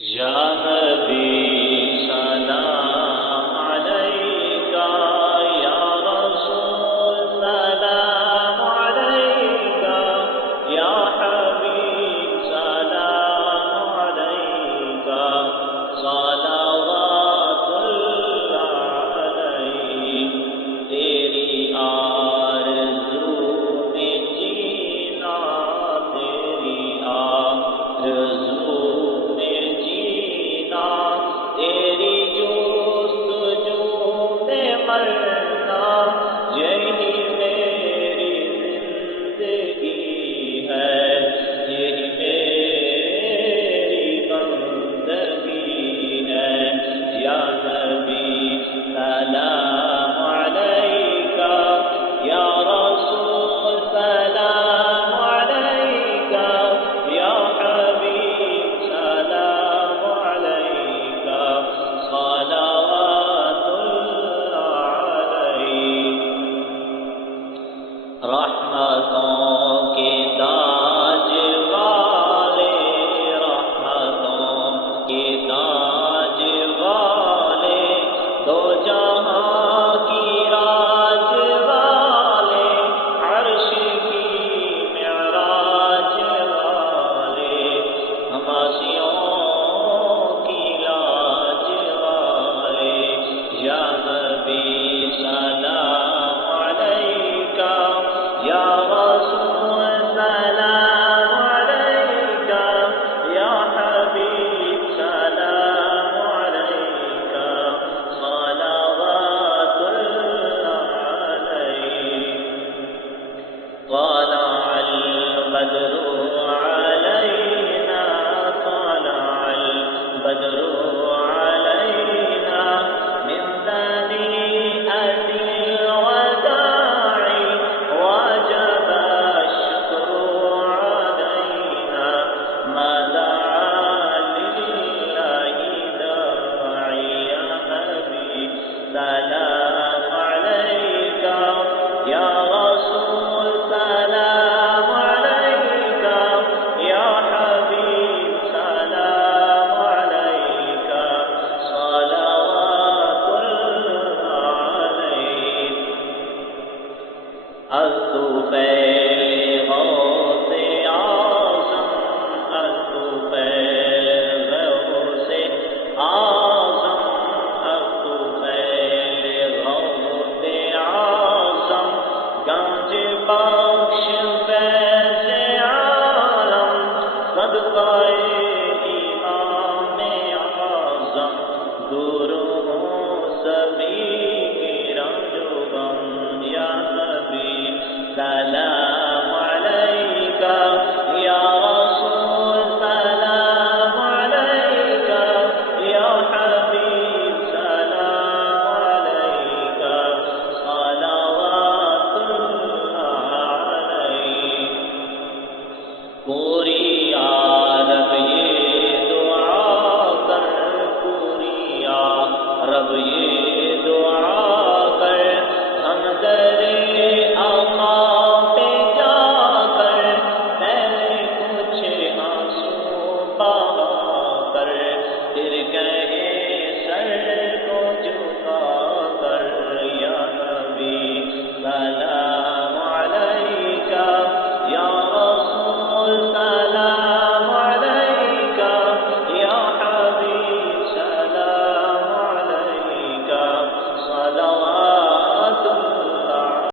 یا نبی سلام علیکہ، یا رسول سلام علیکہ، یا حبیب سلام علیکہ، صلوات اللہ علیہ۔ تیری آرزو میں جینا، تیری آرزو یہی میری زندگی ہے، یہی میری بندگی ہے۔ یا نبی سلام علیکہ، یا رسول سلام علیکہ، یا حبیب سلام علیکہ، صلوات رحمتوں کے تاج والے، رحمتوں کے تاج والے، دو جہاں کی راج والے، عرش کی معراج والے، حماسیوں کی لاج والے۔ یا نبی سلام علیکہ، یا رسول سلام علیکہ، یا حبیب سلام علیکہ، صلوات اللہ علیہ۔ طلع البدر علینا، طلع البدر علینا، من ثنیئۃ الوداع وجب الشکر علینا، ما دعا للہ داعی۔ یا حبیب سلام علیکہ، یا رسول سلام علیکہ، یا حبیب سلام علیکہ، صلوات اللہ علیہ۔ الطفیل غوث اعظم، الطفیل غوث اعظم، الطفیل غوث اعظم، گنج بخش فیض عالم، صدقہ